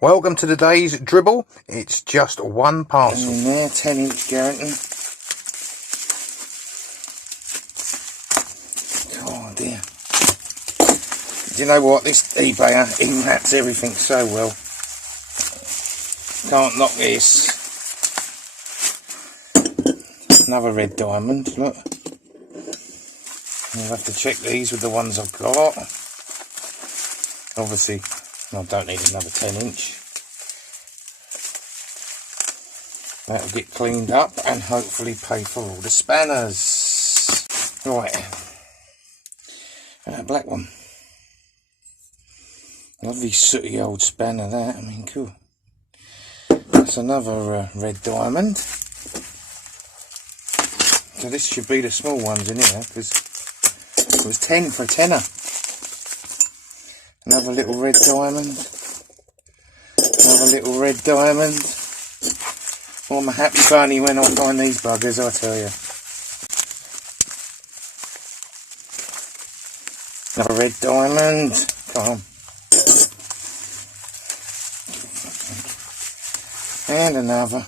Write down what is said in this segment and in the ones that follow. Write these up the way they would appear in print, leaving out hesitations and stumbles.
Welcome to today's dribble. It's just one parcel. In there, 10-inch guarantee. Oh dear. Do you know what? This eBayer, he wraps everything so well. Can't knock this. Another red diamond, look. I'll have to check these with the ones I've got. Obviously, I don't need another 10-inch. That'll get cleaned up and hopefully pay for all the spanners. Right. And a black one. Lovely sooty old spanner that, I mean, cool. That's another red diamond. So this should be the small ones in here, because it was 10 for a tenner. Another little red diamond. Another little red diamond. Oh, I'm a happy bunny when I find these buggers, I tell you. Another red diamond. Come on. And another.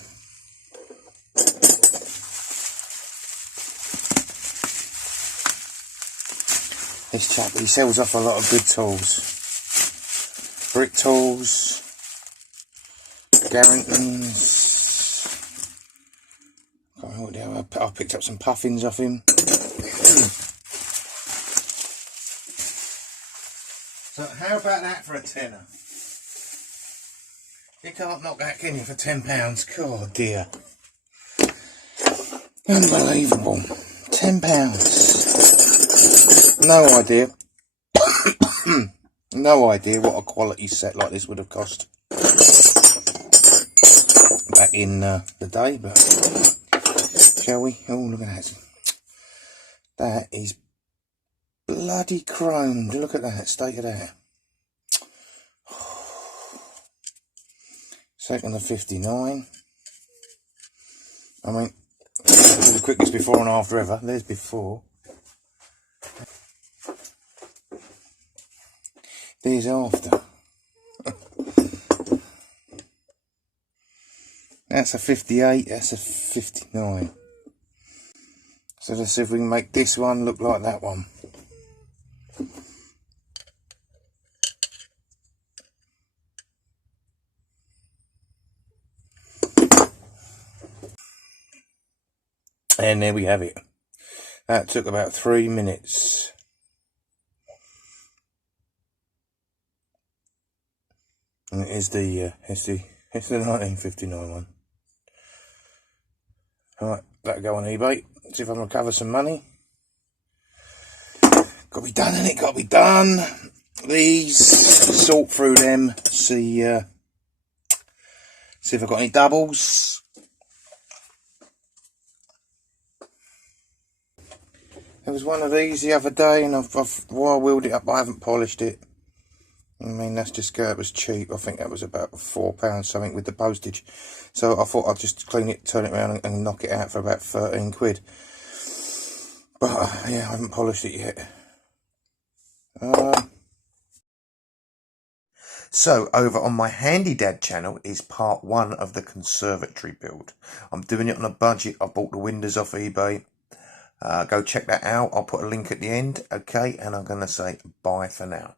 This chap, he sells off a lot of good tools. Brick tools. Garantons. I picked up some puffins off him. So how about that for a tenner? You can't knock that, can you, for £10? God dear. Unbelievable. £10. No idea. No idea what a quality set like this would have cost back in the day, but shall we? Oh, look at that. That is bloody chromed. Look at that, state of that. Second of 59. I mean, this is the quickest before and after ever. There's before. There's after. That's a 58, that's a 59. So let's see if we can make this one look like that one. And there we have it. That took about 3 minutes. And it is the 1959 one. Alright, that'll go on eBay. See if I can recover some money. Gotta be done, innit? Gotta be done. These, sort through them, see if I've got any doubles. There was one of these the other day, and I've wheeled it up, but I haven't polished it. I mean, that's just, it was cheap. I think that was about £4 something with the postage. So I thought I'd just clean it, turn it around and knock it out for about 13 quid. But, yeah, I haven't polished it yet. So, over on my Handy Dad channel is part 1 of the conservatory build. I'm doing it on a budget. I bought the windows off eBay. Go check that out. I'll put a link at the end, okay? And I'm going to say bye for now.